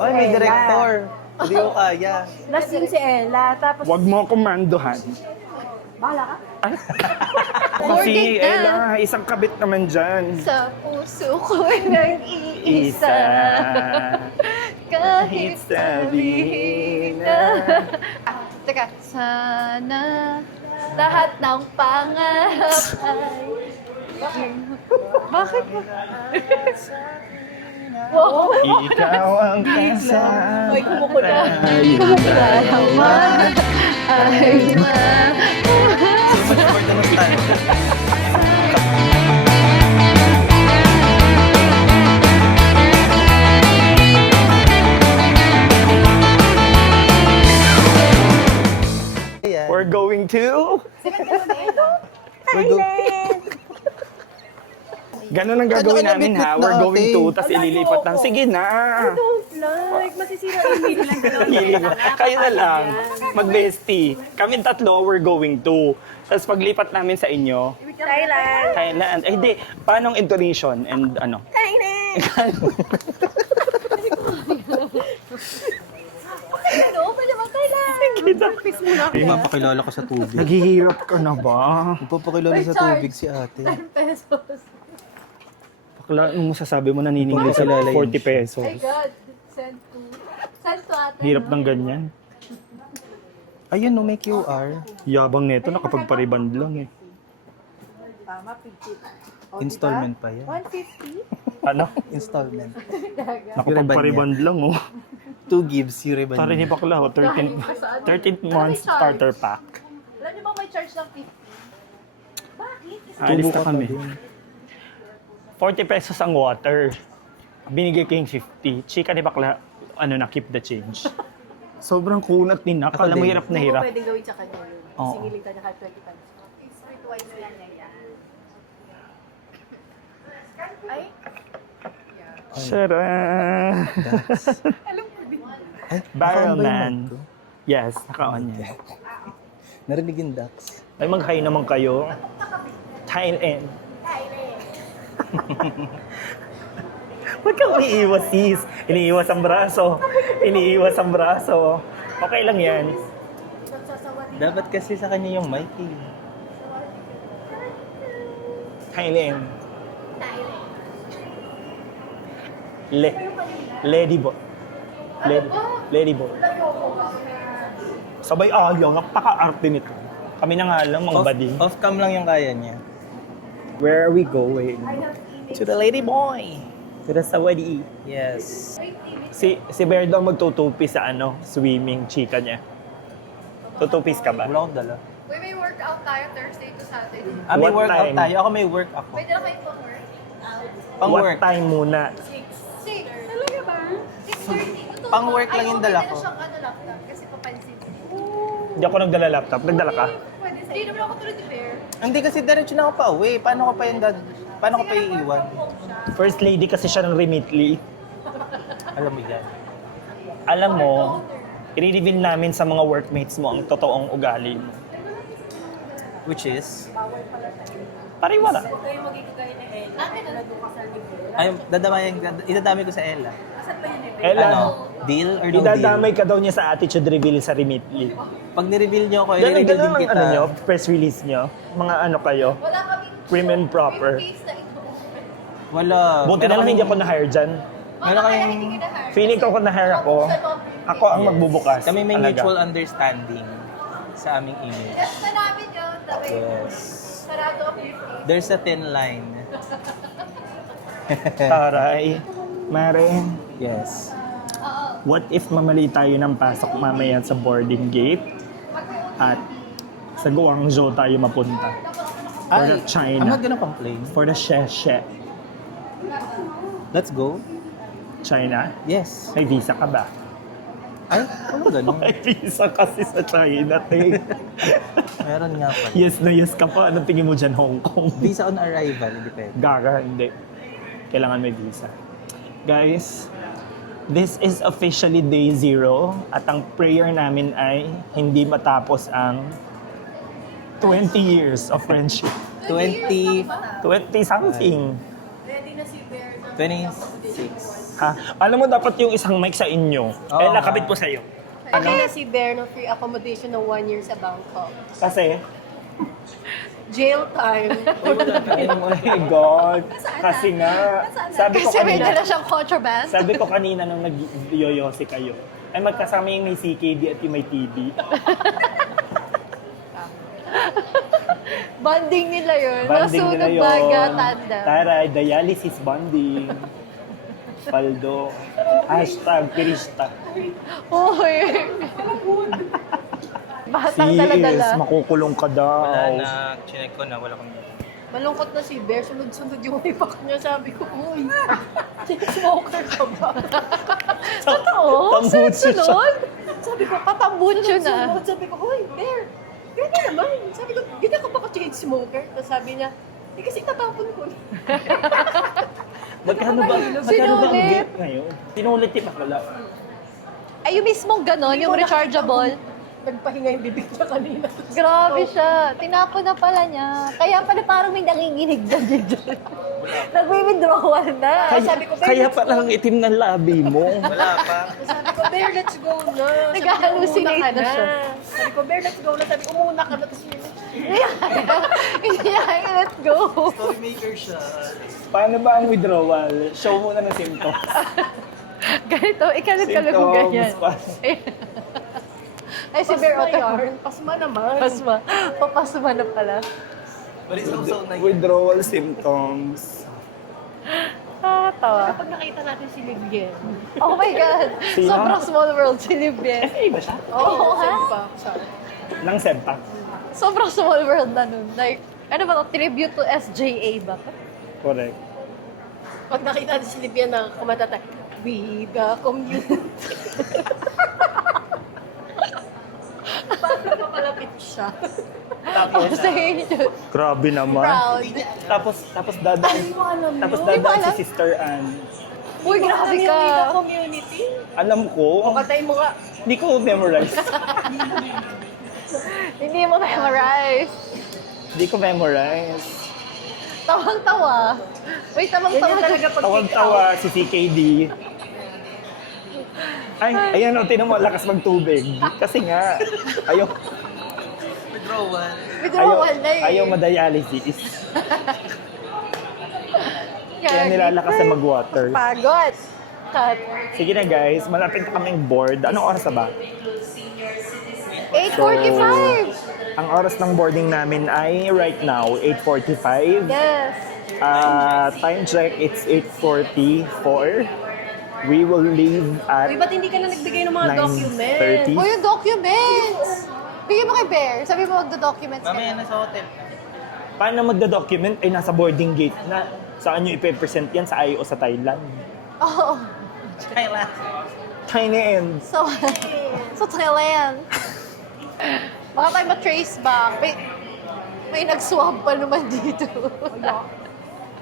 Ay, may director. Hindi ko kaya. Lasing si Ella, tapos... Huwag mo kumanduhan. Bahala ka. Si Ella, isang kabit naman dyan. Sa puso ko'y nag-iisa. Kahit sabihin na. Teka, sana lahat ng pangarap ay... Bakit ba? Wow! Ikaw ang kasama. Ay, kumukulo. Kasama ay Support naman tayo. Ayan. We're going to... Ganun ang gagawin Ano ka namin ha. nabitbit We're na, going ate? to, tas ililipat ng... Sige na! Don't like, masisira yung hindi lang Feeling ko, kayo na lang. Mag-bestie. Kami tatlo, we're going to. Tapos paglipat namin sa inyo, Thailand. Thailand. Ay, di. Paano ang intonation and ano? Thailand. ano? Pwede ba Thailand? Peace muna. Ay, mapakilala ka sa tubig. Naghihirap ka na ba? Magpapakilala sa tubig si ate. 10 pesos. Bakla, nung masasabi mo naniningil sa Kilala yun 40 pesos. My God. Send to ate. Hirap ng ganyan. Ayun, no, may QR. Yabang neto, nakapagpariband lang eh. Tama, 50. Installment pa yan. 150? Ano? Installment. Nakapagpariband lang oh. 2 gives, yung ribbon. Pare ni bakla oh, 13 months starter pack. Alam niyo ba may charge ng 50? Bakit? Alis na kami. 40 pesos ang water. Binigay ko yung 50. Chika ni bakla, ano na, keep the change. Sobrang kunat din na. Kala mo din. hirap na hirap. Pwede gawin sa kanya yun. Oo. Singilin ka niya kahit 20 times. Streetwise lang na yan. Ay, Shara! Ay, Barrel naka-on ba yung man. mic ko? Yes, naka-on yan. Narinig yung ducks. Ay, mag-hi naman kayo. Thailand. Huwag kang umiiwas, sis. Iniiwas ang braso. Iniiwas ang braso. Okay lang yan. Dapat kasi sa kanya yung mic eh. Thailand. Lady bo. Lady bo. Sabay ayaw, napaka-arte nito. Kami na nga lang, mga bading. Off-cam lang yung kaya niya. Where are we going? To the lady boy. To the Sawadee. Yes. Si Berdo ang magtutupis sa swimming chika niya. Tutupis ka ba? Wala akong dala. Uy, may workout tayo Thursday to Saturday. Ah, may What workout time? tayo. Ako may work ako. Pwede na kayo pang-work? Pang-work. What time muna? 6. Talaga ba? 6:30. Pang-work lang yung dala ko. Pwede na siyang laptop kasi papansin. Hindi ako nagdala laptop. Nagdala ka? Pwede sa Hindi naman ako tulad ni Bear. Hindi kasi diretso na ako pa uwi. Paano ko pa yung paano ko pa iiwan? First lady kasi siya ng Remitly. Alam mo yan. Alam mo, i-reveal namin sa mga workmates mo ang totoong ugali mo. Which is? Pariwara. Kayo magiging kagaya ni Ella. Nagdukasal ni Bella. Ay, idadamay ko sa Ella. Asan pa yun ni Bella? Ella, Ano? Deal or no idadamay deal? ka daw niya sa attitude reveal sa Remitly. Pag nireveal niyo ako, Ganun, i-reveal ganun din ang kita. nyo, press release nyo. Mga kayo. Wala kami Prim and proper. case na ito. Wala. Buti na lang hindi ako na-hire dyan. Meron kayong... Hindi kita hire. Feeling ko kung na-hire ako, ako ang Yes. magbubukas. Kami may talaga. mutual understanding sa aming image. Yes, na namin yun. Tapos, Yes. sarado ang 50. There's a thin line. Taray. Mare, Yes. what if mamali tayo ng pasok mamaya sa boarding gate at sa Guangzhou tayo mapunta? For the China. I'm not gonna complain. For the Sheshe. Let's go. China? Yes. May visa ka ba? Ay, ano ganun? May visa kasi sa China, te. Meron nga pa. Yes na yes ka pa. Anong tingin mo dyan, Hong Kong? Visa on arrival, hindi pwede. Gaga, hindi. Kailangan may visa. Guys, this is officially day 0 at ang prayer namin ay hindi matapos ang 20 years of friendship. 20... 20 something. Ready na si Bear na 26. Ha? Alam mo, dapat yung isang mic sa inyo. Oo nakabit nga. po sa'yo. Ano na si Bear ng free accommodation ng 1 year sa Bangkok. Kasi, Jail time. oh my God. Kasi nga, sabi ko Kasi may kanina, dala siyang contraband. sabi ko kanina nung nag-yoyosi kayo, ay magkasama yung may CKD at yung may TB. Bonding nila yun. Banding nila Nasunog yun. baga, tanda. Taray, dialysis bonding. Paldo. Hashtag Kirista. Uy. Batang dala-dala. makukulong ka daw. Wala na, chinek ko na, wala kami. Malungkot na si Bear. Sunod-sunod yung ipak niya. Sabi ko, uy, smoker ka ba? Oo, Tambucho siya. sunod. Sabi ko, patambucho na. Sunod, sabi ko, uy, Bear, ganda naman. Sabi ko, ganda ka ba ka-chain smoker? Tapos sabi niya, kasi tatapon ko. Magkano ba ang Sinulit. gate ngayon? Sinulit yung bakla. Ay, yung mismong ganon, yung rechargeable. Nagpahinga yung bibig niya kanina. Grabe siya. Tinapon na pala niya. Kaya pala parang may nanginginig na dito. Nagwi-withdrawal na. Sabi ko, Bear, Kaya let's pala ang itim ng labi mo. Wala pa. Sabi ko, Bear, let's go na. Sabi ko, Nag-hallucinate umuna ka na siya. Sabi ko, Bear, let's go na. Sabi ko, umuna ka na. Tapos Hindi niya, let's go. Storymaker siya. Paano ba ang withdrawal? Show mo na ng symptoms. Ganito, ikalit-kalit mo ganyan. Ay, si Bear Pasma Otto. yarn. Pasma naman. Pasma. Papasma na pala. But it's also na Withdrawal symptoms. Nakakatawa. Kapag nakita natin si Livien. Oh my God. Sino? Sobrang small world si Libye. FA ba siya? Oo, ha? Sempa. Sorry. Nang Sempa. Sobrang small world na nun. Like, ano ba to? Tribute to SJA ba? Correct. Pag nakita natin si Livien na kumanta tayo, we the community. Paano papalapit siya? Tapos, Kasi, grabe naman. proud. Tapos dadaan. Hindi mo alam Tapos yun. dadaan Hindi mo si alam? Sister Ann. Uy, grabe We ka. the community. Alam O ko, katay mo nga. hindi ko memorize. Hindi mo memorize. Hindi ko memorize. Tawang-tawa. Wait, Yan tawang-tawa. yung talaga pag Tawag-tawa si CKD. Ay, ayan o, tinan mo, lakas magtubig. Kasi nga, ayaw, withdrawal. Withdrawal na eh. ayaw madialysis. Kaya nilalakas na mag-water. Pagod. Cut. Sige na guys, malapit na kaming board. Anong oras na ba? 8:45. Ang oras ng boarding namin ay right now, 8:45. Yes. Time check, it's 8:44. We will leave at Uy, ba't hindi ka na nagbigay ng mga documents? 9:30. O yung documents. Bigyan mo kay Bear. Sabi mo magdo-documents ka. Mamaya na sa hotel. Paano magda-document? Ay, nasa boarding gate na. Saan nyo ipe-present yan? Sa IO sa Thailand. Oo. Kailan? Tiny ends. So Thailand. Baka tayo ma-trace back. May nag-swab pa naman dito.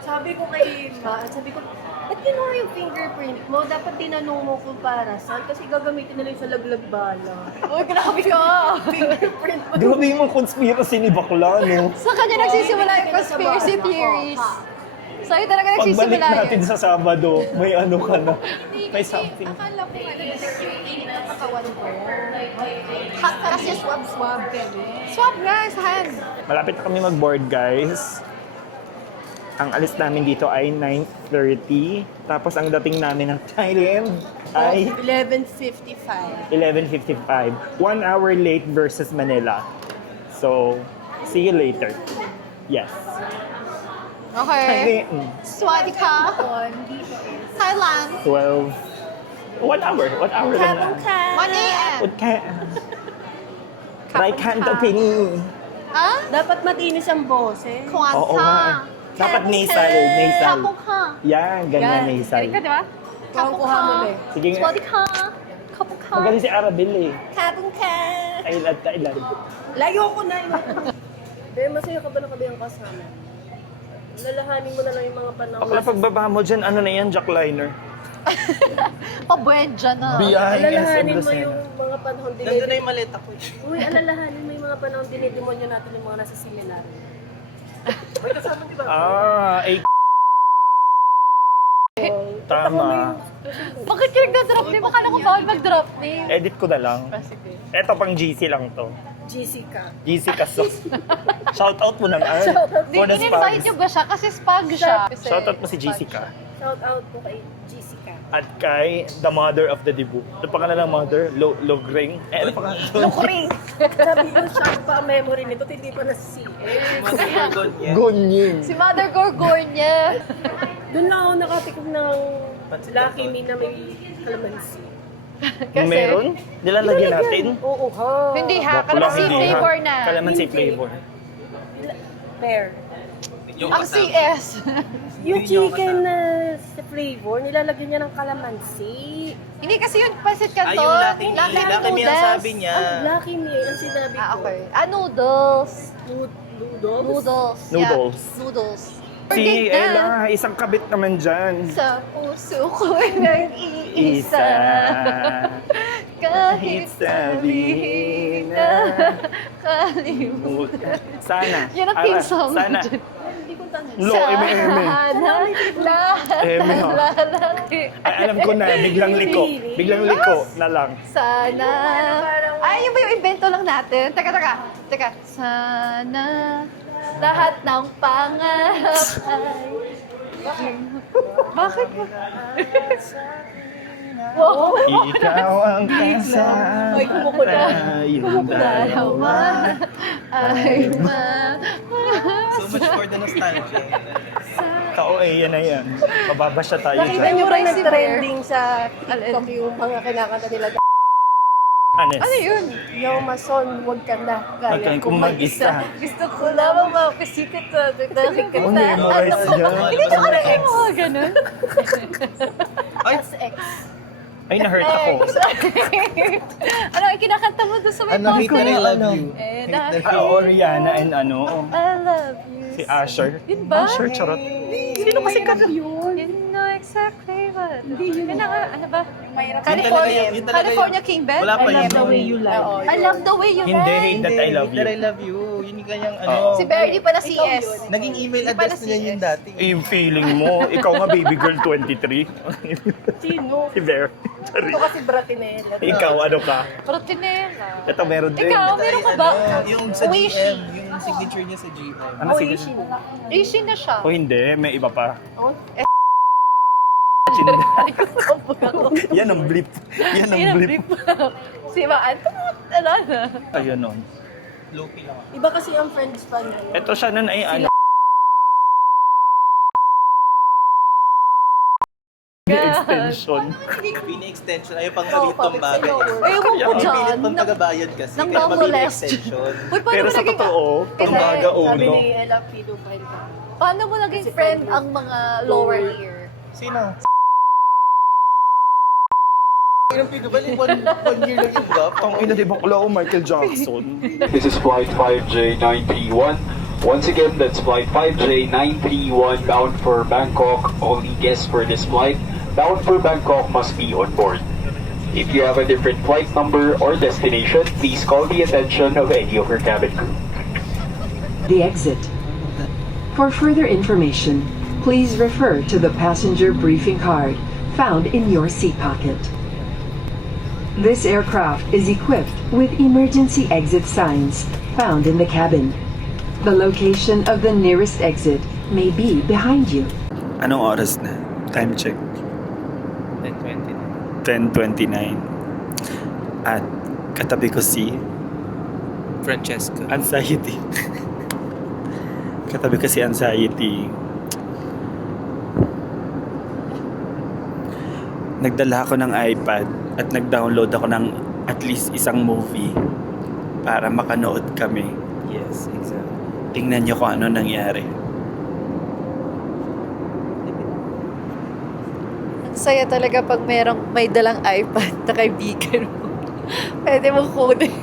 Sabi ko kay Ma, sabi ko, ba't kinuha yung fingerprint mo? Dapat tinanong mo kung para saan kasi gagamitin nila yung sa laglag bala. Uy, grabe ka. Fingerprint mo. Grabe yung conspiracy ni bakla, no? Sa kanya nagsisimula yung conspiracy theories. Sa'yo talaga Pagbalik nagsisimula natin yun. sa Sabado, may ano ka na. May something. Akala ko nga yung nakatawan ko. Kasi swab ka. Swab nga sa hand. Malapit na kami mag-board, guys. Ang alis namin dito ay 9:30. Tapos ang dating namin ng Thailand ay 11:55. 11:55. 1 hour late versus Manila. So, see you later. Yes. Okay. Thailand. Swati ka. Thailand. 12. 1 hour. 1 hour lang na. 1 a.m. What ka? Right hand to pini. Ah? Dapat matinis ang boses. Kwan Oo ka. nga. Dapat nasal. Nasal. Kapong ka. Yan, ganyan nasal. Galing ka, di ba? Kuha Kapong mo ka. ulit. Sige nga. Swati ka. Kapong ka. Magaling si Arabel eh. Kapong ka. Kailad. Layo ko na yun. Pero masaya ka ba na kabiyang kasama? Lalahanin mo na lang yung mga panahon. Bakla pagbaba mo dyan, ano na yan, jackliner. Pabuenja na. Alalahanin mo yung mga panahon Nandun na dinidin. yung maleta ko. Uy, alalahanin mo yung mga panahon dinidemonyo natin yung mga nasa seminar. May kasama di ba? Ah, Tama. Bakit kayo nag-drop name? Akala ko bawal mag-drop name. Edit ko na lang. Eto pang GC lang to. Jessica. GC kaso. Shoutout mo naman. For the In-invite Spags. niyo ba siya? Kasi spag siya. Shoutout mo si Jessica. Shout out po kay Jessica. At kay the mother of the debut. Ano pangalan ng mother? Logring? Ano pangalan? Lukring. Sabi ko siya pa memory nito, hindi pa na-CS. Gonying. Si Mother Gorgonya. Doon lang ako nakatikim ng Lucky Me na may kalamansi. Kasi, Meron? Nilalagyan natin? Oo, ha. Hindi ha, Bakla, kalamansi hindi, ha? flavor na. Kalamansi Hindi. flavor. Pear. Ang CS. Yung chicken na sa flavor, nilalagyan niya ng kalamansi. Hindi kasi yun, pasit ka to. Ay, yung Lucky Me. Lucky Lucky Me ang noodles. sabi niya. Ang Lucky Me, ang sinabi ko. Ah, okay. Noodles. Noodles? Noodles. Noodles. Yeah. Noodles. Si Birthday na. Ella, isang kabit naman dyan. Sa puso ko'y nag-iisa. Kahit sabihin na kalimutan. Sana. Yan ang theme song. Sana. Hindi ko tanong. Lo, eme. Sana lahat Eme, ng ha? lalaki. Ay, alam ko na, biglang liko. Biglang liko na lang. Sana. Ay, yun ba yung invento lang natin? Teka. Sana lahat ng pangarap ay... Bakit ba? Wow! Ikaw ang kasama. Ay, kumukuda. Tayong dalawa. Ay So much for the nostalgia. Kao eh, yan na yan. Mababasya tayo Nakita dyan. niyo ba Yung nag-trending sa TikTok yung mga kinakanta nila? Anes. Ano yun? Yo, mason, huwag ka na. Huwag kang mag-isa. Gusto ko lamang makasikat sa dahil ka Oh, na. memorize yan. Hindi ko alam yung mga ganun. SX. Ay, na-hurt ako. Ano, kinakanta mo doon sa may Ano, hate that I love you. And Hate that Ah, oo, Rihanna and ano, I love you. si Asher. Yun ba? Asher, charot. Sino kasi ka yun? You know exactly what. Hindi yun. Ano ba? California. California, California King Bed? Wala pa I love yun. the way you lie. I love the way you Hindi, lie. hate that I love Hate that I you. love you. Yun yung kanyang Oo. ano. Si Bernie pa na CS. Naging email Hindi pala address niya yun CS. dati. Eh, yung feeling mo, ikaw nga baby girl 23. Sino? Si Bear. Sorry. Ito kasi Bratinella. Ikaw, ano ka? Protinela. Ito meron din. Ikaw, meron ka ba? Yung sa Wish. GM, yung signature niya sa GM. Ano Oh, sige? Ishin. Isin na siya. O hindi, may iba pa. Oh, Yan ang blip. Yan ang blip. Si Maan, ano na? Ayun nun. Low-key lang ako. Iba kasi ang friends pa niya. Ito siya nun ay ano. Extension. Pini-extension. Ayaw pang Oo, ritong public bagay. sa'yo. Ewan ko Yung dyan. pilit pang tagabayad kasi. Nang Kaya mamolest. mabili-extension. Uy, paano Pero mo sa naging... totoo, Kasi- panggaga Sabi ulo. ni Ella Pido friend ka. Paano mo naging friend ang mga lower ear? Sino? Ilang pido ba? One year lang yung gap. Ang ina, di ba kula ko Michael Jackson? This is flight 5J931. Once again, that's flight 5J931 bound for Bangkok. Only guests for this flight bound for Bangkok must be on board. If you have a different flight number or destination, please call the attention of any of your cabin crew. The exit. For further information, please refer to the passenger briefing card found in your seat pocket. This aircraft is equipped with emergency exit signs found in the cabin. The location of the nearest exit may be behind you. Anong oras na? Time check. 10:29. At katabi ko si Francesca. Anxiety. Katabi ko si Anxiety. Nagdala ako ng iPad at nag-download ako ng at least isang movie para makanood kami. Yes, exactly. Tingnan niyo kung ano nangyari. Ang saya talaga pag may dalang iPad na kaibigan mo. Pwede mo kunin.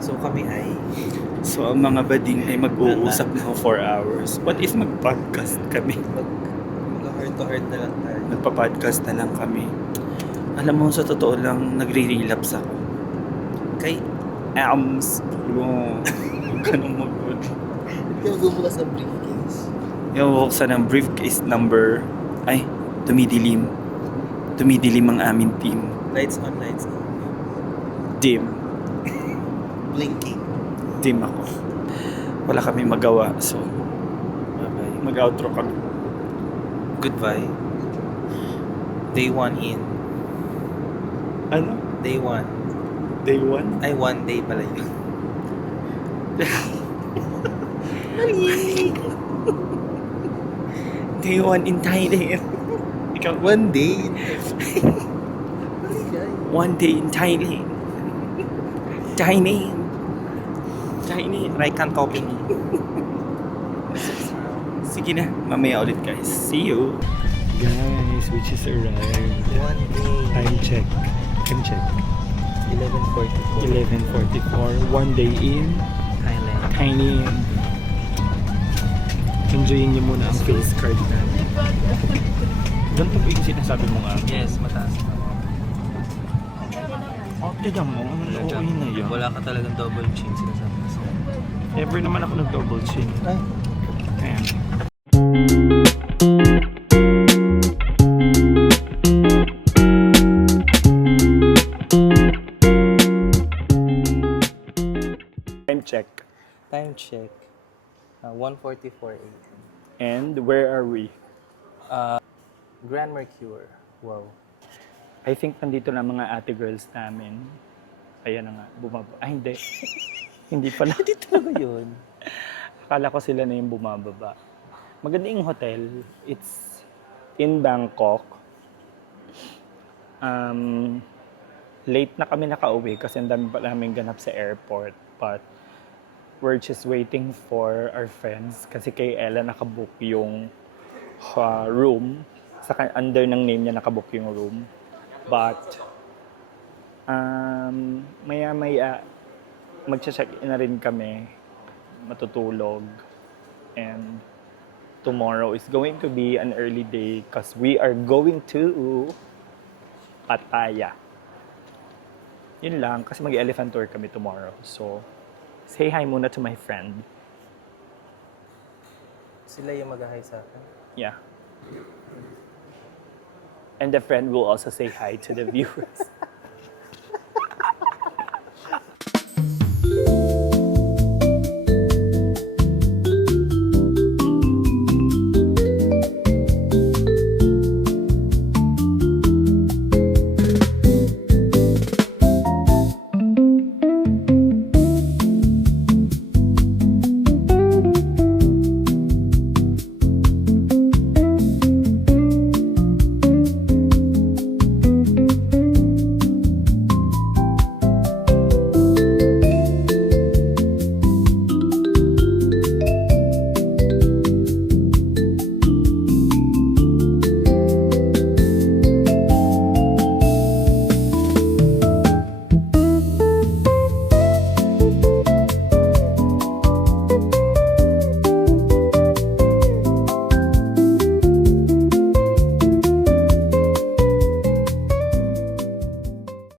So kami ay... So ang mga bading ay mag-uusap ng 4 hours. What if mag-podcast kami? Mag-heart to heart na lang tayo. Nagpa-podcast na lang kami. Alam mo, sa totoo lang, nagre-relapse ako. Kay... Huwag ka nang mag-good. Ikaw gumulas ng briefcase. Yung buksan ng briefcase number, ay, dumidilim. Dumidilim ang aming team. Lights on, lights on. Dim. Blinking. Dim ako. Wala kami magawa, so Bye-bye. mag-outro kami. Goodbye. Day 1 in. Ano? Day 1. Day 1? Ay, 1 day pala yun. Day 1 in Thailand. Ikaw, 1 day. 1 day in Thailand. Thailand. Thailand. I can't copy me. Sige na, mamaya ulit guys. See you. Guys, we just arrived. 1 day. Time check. Time check. 11:44. 11:44. 1 day in Thailand. Thailand. Enjoyin niyo muna ang face card namin. Ganito po yung sinasabi mo nga. Yes, mataas na. Oh, tignan mo. Oo, yun na yun. Wala ka talagang double chin sinasabi ko sa'yo. Ever naman ako nag-double chin. Ay. Ayan. Time check. Time check. 1:44 a.m. And where are we? Grand Mercure. Wow. I think nandito na mga ate girls namin. Ayan na nga, bumaba. Ay, hindi. Hindi pala. Dito na ba yun? Akala ko sila na yung bumababa. Maganda yung hotel. It's in Bangkok. Late na kami nakauwi kasi ang dami pa namin ganap sa airport. But we're just waiting for our friends kasi kay Ella nakabook yung room. Under ng name niya nakabook yung room. But maya-maya magche-check-in na rin kami, matutulog, and tomorrow is going to be an early day because we are going to Pattaya. Yun lang, kasi mag-elephant tour kami tomorrow. So, say hi muna to my friend. Sila yung mag-hi sa akin. Yeah. And the friend will also say hi to the viewers.